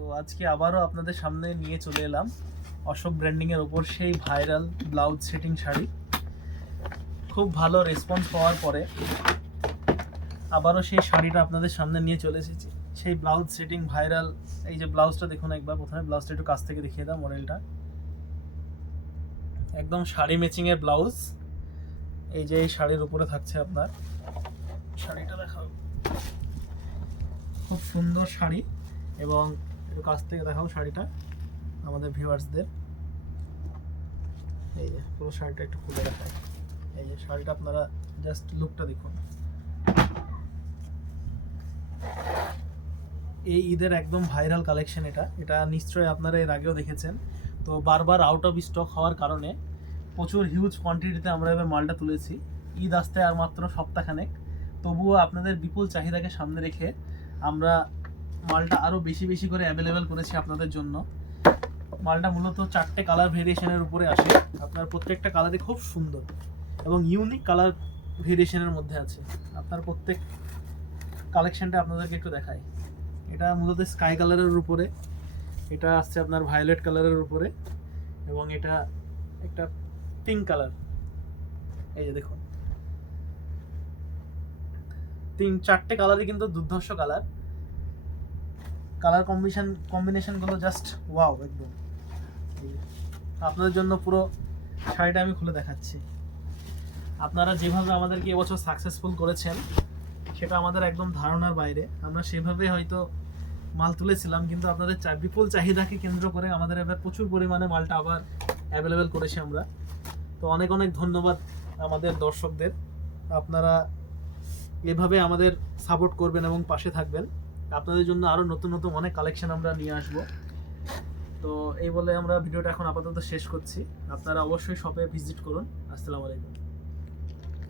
তো আজকে আবারও আপনাদের সামনে নিয়ে চলে এলাম অশোক ব্র্যান্ডিংয়ের ওপর সেই ভাইরাল ব্লাউজ সেটিং শাড়ি। খুব ভালো রেসপন্স পাওয়ার পরে আবারও সেই শাড়িটা আপনাদের সামনে নিয়ে চলে এসেছি। সেই ব্লাউজ সেটিং ভাইরাল, এই যে ব্লাউজটা দেখুন একবার, প্রথমে ব্লাউজটা একটু কাছ থেকে দেখিয়ে দাও। মডেলটা একদম শাড়ি ম্যাচিংয়ের ব্লাউজ। এই যে এই শাড়ির উপরে থাকছে আপনার, শাড়িটা দেখাও, খুব সুন্দর শাড়ি। এবং একটু কাছ থেকে দেখাও শাড়িটা আমাদের ভিউয়ার্সদের। এই যে পুরো শাড়িটা একটু খুলে দেখায়। এই যে শাড়িটা আপনারা জাস্ট লুকটা দেখুন। এই ঈদের একদম ভাইরাল কালেকশন এটা। এটা নিশ্চয়ই আপনারা এর আগেও দেখেছেন। তো বারবার আউট অফ স্টক হওয়ার কারণে প্রচুর হিউজ কোয়ান্টিটিতে আমরা এবার মালটা তুলেছি। ঈদ আসতে আর মাত্র সপ্তাহখানেক, তবুও আপনাদের বিপুল চাহিদাকে সামনে রেখে আমরা মালটা আরও বেশি বেশি করে অ্যাভেলেবেল করেছি আপনাদের জন্য। মালটা মূলত 4টে কালার ভেরিয়েশনের উপরে আসে। আপনার প্রত্যেকটা কালারই খুব সুন্দর এবং ইউনিক কালার ভেরিয়েশনের মধ্যে আছে। আপনার প্রত্যেক কালেকশনটা আপনাদেরকে একটু দেখাই। এটা মূলত স্কাই কালারের উপরে, এটা আসছে আপনার ভায়োলেট কালারের উপরে, এবং এটা একটা পিঙ্ক কালার। এই যে দেখুন, 4টে কালারই কিন্তু দুর্ধর্ষ কালার। কালার কম্বিনেশনগুলো জাস্ট ওয়াও একদম। আপনাদের জন্য পুরো শাড়িটা আমি খুলে দেখাচ্ছি। আপনারা যেভাবে আমাদেরকে এবছর সাকসেসফুল করেছেন সেটা আমাদের একদম ধারণার বাইরে। আমরা সেভাবে হয়তো মাল তুলেছিলাম, কিন্তু আপনাদের বিপুল চাহিদাকে কেন্দ্র করে আমাদের এবার প্রচুর পরিমাণে মালটা আবার অ্যাভেলেবেল করেছি আমরা। তো অনেক অনেক ধন্যবাদ আমাদের দর্শকদের। আপনারা এভাবে আমাদের সাপোর্ট করবেন এবং পাশে থাকবেন। আপনাদের জন্য আরও নতুন নতুন অনেক কালেকশন আমরা নিয়ে আসব। তো এই বলে আমরা ভিডিওটা এখন আপাতত শেষ করছি। আপনারা অবশ্যই শপে ভিজিট করুন। আসসালামু আলাইকুম।